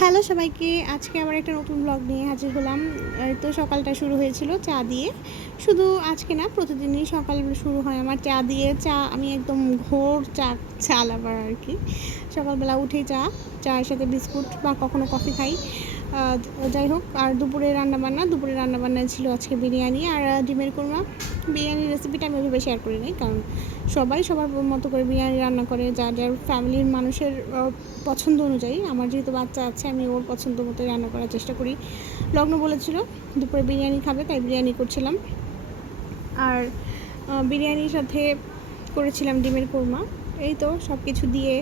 Hello সবাইকে, আজকে আবার একটা নতুন ব্লগ নিয়ে হাজির হলাম। তো সকালটা শুরু হয়েছিল চা দিয়ে। শুধু আজকে না, প্রতিদিনই সকাল শুরু হয় আমার চা দিয়ে। চা আমি একদম ঘোর চা চা লাভার আর কি। সকালবেলা উঠেই চা, চায়ের সাথে বিস্কুট বা কখনো কফি খাই। যাই হোক, আর দুপুরে রান্নাবান্না দুপুরে রান্নাবান্না ছিল আজকে বিরিয়ানি আর ডিমের কোরমা। বিরিয়ানির রেসিপিটা আমি ওইভাবে শেয়ার করি নাই, কারণ সবাই সবার মতো করে বিরিয়ানি রান্না করে, যার যার ফ্যামিলির মানুষের পছন্দ অনুযায়ী। আমার যেহেতু বাচ্চা আছে, আমি ওর পছন্দ মতো রান্না করার চেষ্টা করি। লগ্ন বলেছিল, দুপুরে বিরিয়ানি খাবে, তাই বিরিয়ানি করছিলাম। আর বিরিয়ানির সাথে করেছিলাম ডিমের কোরমা। এই তো সব কিছু দিয়ে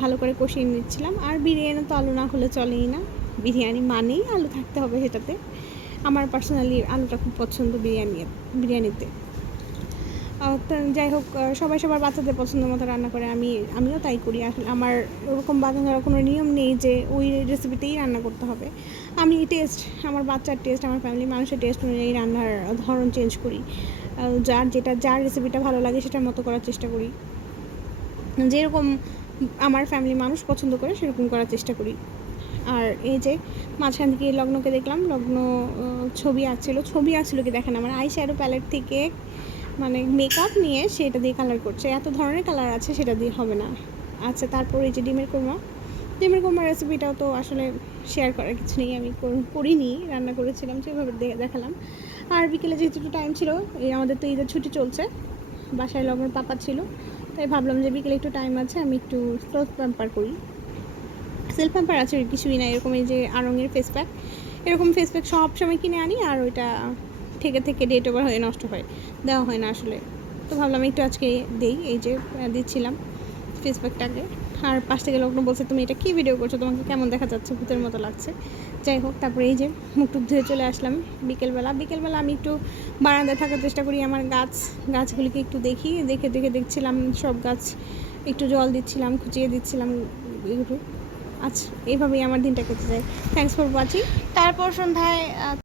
ভালো করে কষিয়ে নিচ্ছিলাম। আর বিরিয়ানি তো আলু না হলে চলেই না। বিরিয়ানি মানেই আলু থাকতে হবে সেটাতে। আমার পার্সোনালি আলুটা খুব পছন্দ বিরিয়ানি, বিরিয়ানিতে। যাই হোক সবাই সবার বাচ্চাদের পছন্দ মতো রান্না করে, আমি, আমিও তাই করি। আসলে আমার ওরকম বাঁধা ধরা কোনো নিয়ম নেই যে ওই রেসিপিতেই রান্না করতে হবে। আমি টেস্ট আমার বাচ্চার টেস্ট আমার ফ্যামিলির মানুষের টেস্ট অনুযায়ী রান্নার ধরন চেঞ্জ করি। যার যেটা, যার রেসিপিটা ভালো লাগে সেটার মতো করার চেষ্টা করি। যেরকম আমার ফ্যামিলি মানুষ পছন্দ করে সেরকম করার চেষ্টা করি। আর এই যে, মাঝখান থেকে লগ্নকে দেখলাম, লগ্ন ছবি আঁকছিল ছবি আঁকছিল কি দেখেন? আমার আই শ্যাডো প্যালেট থেকে মানে মেকআপ নিয়ে সেটা দিয়ে কালার করছে। এত ধরনের কালার আছে সেটা দিয়ে হবে না। আচ্ছা তারপর এই যে ডিমের কোরমা। ডিমের কোরমার রেসিপিটাও তো আসলে শেয়ার করার কিছু নেই। আমি কর- করিনি, রান্না করেছিলাম, সেভাবে দেখালাম। আর বিকেলে যেহেতু একটু টাইম ছিল, এই আমাদের তো ঈদের ছুটি চলছে। বাসায় লগ্ন পাপা ছিল, তাই ভাবলাম যে বিকেলে একটু টাইম আছে, আমি একটু সেলফ প্যাম্পার করি। সেলফ প্যাম্পার আছে, কিছুই না এরকম এই যে আরঙের ফেস প্যাক এরকম ফেস প্যাক সব সময় কিনে আনি, আর ওইটা থেকে থেকে ডেট ওভার হয়ে নষ্ট হয়, দেওয়া হয় না আসলে। তো ভাবলাম একটু আজকে দেই, এই যে দিচ্ছিলাম ফেস প্যাকটাকে আর পাশ থেকে লগ্ন বলছে, তুমি এটা কী ভিডিও করছ? তোমাকে কেমন দেখা যাচ্ছে? ভূতের মতো লাগছে। যাই হোক, তারপরে এই যে মুখ টুক ধুয়ে চলে আসলাম বিকেলবেলা। বিকেলবেলা আমি একটু বারান্দায় থাকার চেষ্টা করি, আমার গাছ, গাছগুলিকে একটু দেখি, দেখে দেখে দেখছিলাম সব গাছ, একটু জল দিচ্ছিলাম, খুঁচিয়ে দিচ্ছিলাম এগুলো। আচ্ছা এইভাবেই আমার দিনটা কেটে যায়। থ্যাংকস ফর ওয়াচিং তারপর সন্ধ্যায়